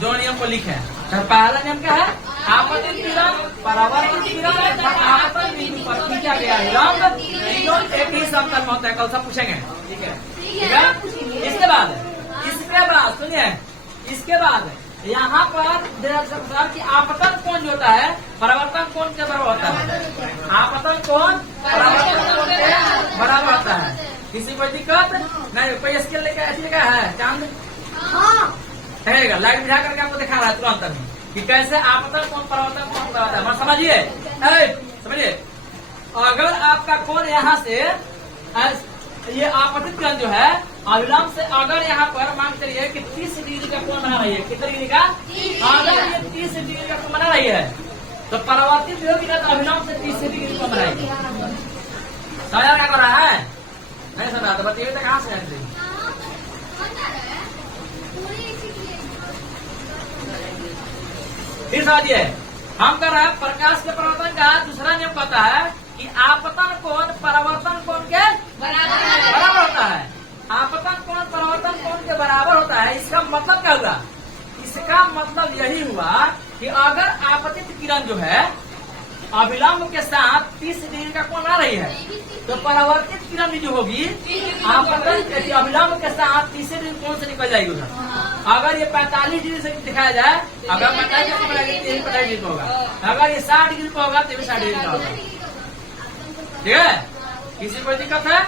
दो नियम को लिखे। तो पहला नियम क्या है? आपतित किरण, परावर्तित किरण तथा आपतन बिंदु पर खींचा गया विलंब तीनों एक ही समतल में होते हैं। कल सब पूछेंगे, ठीक है, ठीक है। इसके बाद सुनिए, इसके बाद यहाँ पर कि आपतन कोण जो होता है परावर्तन कोण के बराबर होता है। आपतन कोण परावर्तन कोण के बराबर होता है। किसी को दिक्कत नहीं? कोई स्केल लेके ऐसे लिखा है चांद रहेगा, लाइट बुझा करके आपको दिखा रहा है तुरंत में कि कैसे आपतन कोण परावर्तन कोण होता है। समझिए, समझिए। अगर आपका कोण यहाँ से ये आपतित किरण जो है अविलंब से अगर यहाँ पर मान चलिए कि 30 डिग्री का कोण बना रही है, कितने डिग्री का? अगर ये 30 डिग्री का कोण बना रही है तो परावर्तित होगी ना, तो अविलंब से 30 डिग्री को बनाएगी। समझ क्या कर रहा है? नहीं समझा तो बताइए, तो कहाँ से जानते? फिर समझिए, हम कर रहे हैं प्रकाश के परावर्तन का दूसरा नियम कहता है कि आपतन कोण परावर्तन कोण के बराबर होता है। आपतन कोण परावर्तन कोण के बराबर होता है। इसका मतलब क्या हुआ? इसका मतलब यही हुआ कि अगर आपतित किरण जो है अविलंब के साथ 30 डिग्री का कोण आ रही है, तो परावर्तित किरण भी जो होगी आपतन अविलंब के साथ 30 डिग्री कोण से निकल जाएगी उधर। अगर ये 45 डिग्री से दिखाया जाए, अगर 45 डिग्री का होगा, अगर ये 60 डिग्री का होगा तो 60 डिग्री का होगा, ठीक है। किसी को दिक्कत है?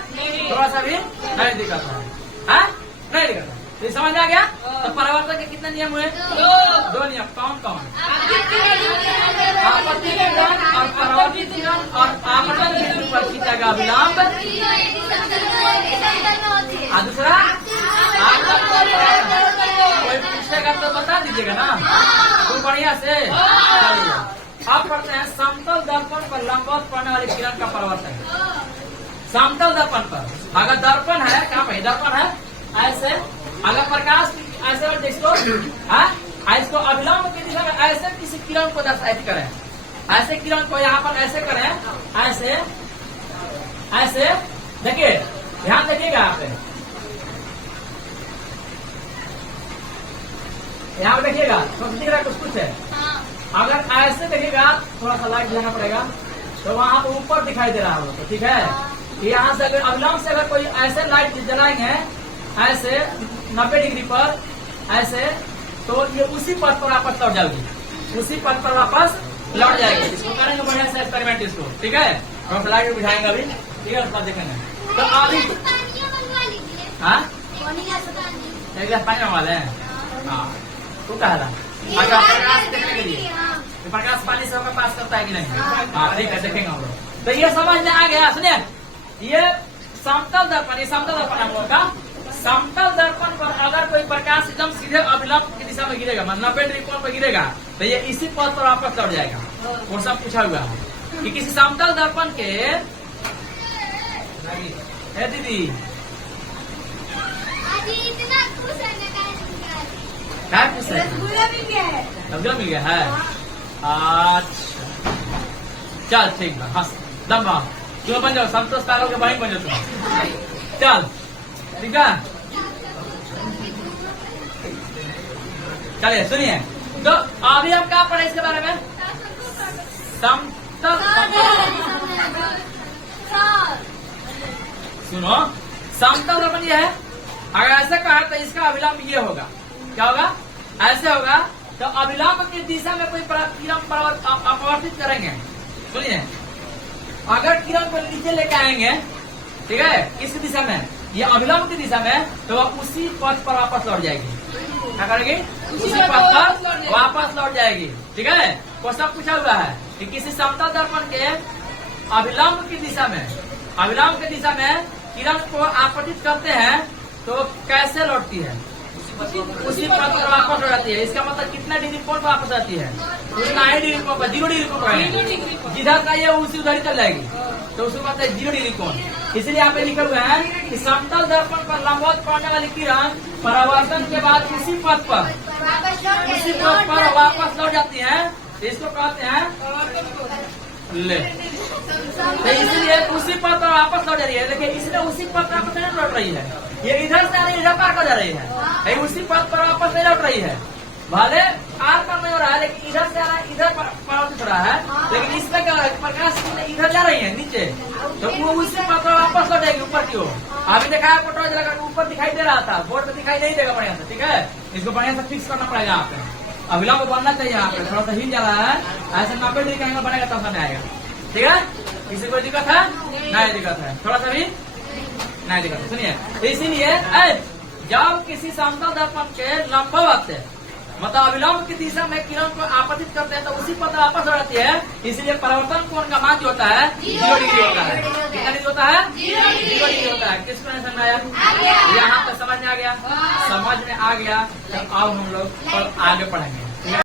थोड़ा सा भी नहीं दिक्कत है, नहीं दिक्कत है। ये समझ आ गया? तो परावर्तन के कितने नियम हुए? दो नियम। कौन कौन? आपतित किरण और परावर्तित किरण और आपतन बिंदु पर खींचा गया विलंब। दूसरा कोई पूछेगा तो बता दीजिएगा ना, खूब बढ़िया से। अब पढ़ते हैं समतल दर्पण पर लंबवत पड़ने वाली किरण का परावर्तन। समतल दर्पण पर, अगर दर्पण है, क्या भाई दर्पण है ऐसे, अगर प्रकाश ऐसे और जिसको इसको अविलंब की दिशा में ऐसे किसी किरण को दर्शायित करें, ऐसे किरण को यहाँ पर ऐसे करें, ऐसे ऐसे देखिए, ध्यान देखिएगा आप यहाँ पर देखिएगा, दिख रहा कुछ है। अगर ऐसे देखिएगा, थोड़ा सा लाइट लेना पड़ेगा, तो वहाँ पर ऊपर दिखाई दे रहा होगा, ठीक है। यहाँ से अगर अविलंब से अगर कोई ऐसे लाइट जलाएंगे ऐसे 90 डिग्री पर ऐसे, तो ये उसी पथ पर वापस लौट जाएगी, उसी पथ पर वापस लौट जाएगी। इसको करेंगे बढ़िया से एक्सपेरिमेंट इसको, ठीक है। हम लाइट बुझाएंगे अभी, ठीक है, उसका देखेंगे। तो अभी एक गिलास पानी वाले हैं, तो कह रहा अच्छा प्रकाश देखने के लिए, प्रकाश पानी से होकर पास करता है कि नहीं? ठीक है, देखेंगे हम लोग। तो ये समझ में आ गया। सुनिए, ये समतल दर्पण, ये समतल दर्पण हम लोग का। समतल दर्पण पर अगर कोई प्रकाश एकदम सीधे अविलंब की दिशा में गिरेगा, मतलब 90 डिग्री कोण पर गिरेगा, तो ये इसी पथ पर वापस लौट जाएगा। और सब पूछा हुआ है कि किसी समतल दर्पण के दीदी क्या पूछ रहे हैं? रसगुल्ला मिल गया है। अच्छा चल ठीक है, हाँ दम क्यों बन जाओ, सब तो स्टार हो के वहीं बन जाओ तुम। चल ठीक है, चलिए सुनिए। तो अभी हम क्या पढ़े इसके बारे में? समतल। सुनो, समतल दर्पण ये है, अगर ऐसे कहा तो इसका अभिलंब ये होगा। क्या होगा? ऐसे होगा। तो अभिलंब की दिशा में कोई किरण अपवर्तित करेंगे। सुनिए, अगर किरण को नीचे लेके आएंगे, ठीक है, इस दिशा में, ये अभिलंब की दिशा में, तो वह उसी पथ पर वापस लौट जाएगी। क्या करेगी? उसी पथ पर वापस लौट जाएगी। ठीक है, क्वेश्चन पूछा हुआ है कि किसी समतल दर्पण के अभिलंब की दिशा में, अभिलंब की दिशा में किरण को आपतित करते हैं तो कैसे लौटती है? उसी पथ पर वापस लौट जाती है। इसका मतलब कितना डिग्री कोण पर वापस आती है? उतना ही डिग्री कोण पर, 0 डिग्री कोण पर। जिधर का ये उसी उधर ही चल जाएगी, तो उसको कहते हैं 0 डिग्री कोण। इसलिए यहाँ पे लिखा हुआ है कि समतल दर्पण पर लंबवत पड़ने वाली किरण परावर्तन के बाद उसी पथ पर वापस लौट जाती है। इसको कहते हैं ले। तो इसलिए उसी पथ पर वापस लौट जा रही है। देखिए, इसलिए उसी पथ पर वापस नहीं लौट रही है, ये इधर से आ रही है, इधर पार कर जा रही है, उसी पथ पर वापस नहीं लौट रही है। भले आर पर नहीं हो रहा है, लेकिन इधर से आ रहा है, इधर परावर्तित हो रहा है। लेकिन इसमें क्या हो रहा है? प्रकाश इधर जा रही है नीचे, तो वो उसी पथ पर वापस लौट जाएगी ऊपर की ओर। अभी देखा है फोटो जला ऊपर दिखाई दे रहा था, बोर्ड पे दिखाई नहीं देगा बढ़िया से। ठीक है, इसको बढ़िया से फिक्स करना पड़ेगा। आप अभिलंब बनना चाहिए, यहाँ पे थोड़ा सा हिल जा रहा है, ऐसे 90 डिग्री का एंगल बनेगा तब समझ आएगा। ठीक है, किसी कोई दिक्कत है? नहीं दिक्कत है, थोड़ा सा भी नहीं दिक्कत है। सुनिए, इसीलिए जब किसी समतल दर्पण के लंबवत मतलब अभिलंब की दिशा में किरण को आपतित करते हैं तो उसी पथ वापस हो जाती है। इसलिए परावर्तन कोण का मान जो होता है 0 डिग्री होता है। कितना डिग्री होता है? 0 डिग्री होता है। किसको नहीं समझ में आया? यहाँ पे समझ में आ गया? समझ में आ गया तो अब हम लोग आगे पढ़ेंगे।